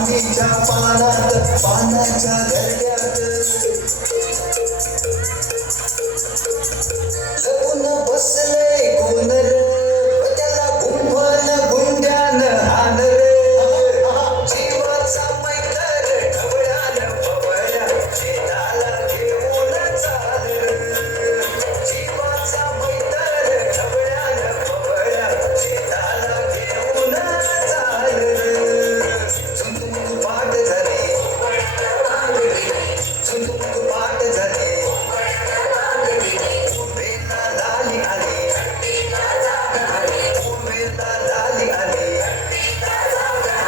चांदीच्या पानात पानाच्या घरट्यात लपून बसले कोण रे त्याला गुंफन गुंड्यान हान रे जीवाचा मैतर ढवळ्यान पवळ्या शेताला घेऊन चाल जीवाचा मैतर ढवळ्यान पवळ्या शेताला घेऊन चाल झुंझुंक पाट झाले झुंझुंक पाट झाले उभेला लाली आली उभेला लाली आली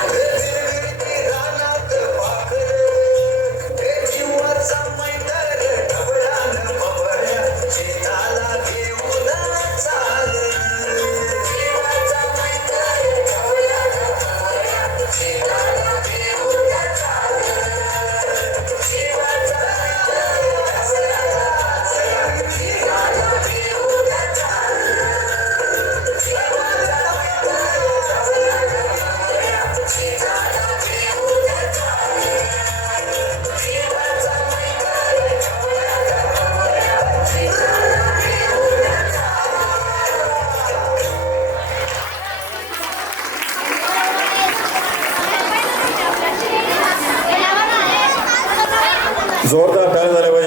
विरविरती रानात पाखर हे जीवाचा मैतर ढवळ्यान पवळ्या शेताला घेऊन चाल जीवाचा मैतर ढवळ्यान पवळ्या शेताला घेऊन चाल जीवाचा जोरदार टाळ्या झाल्या पाहिजे.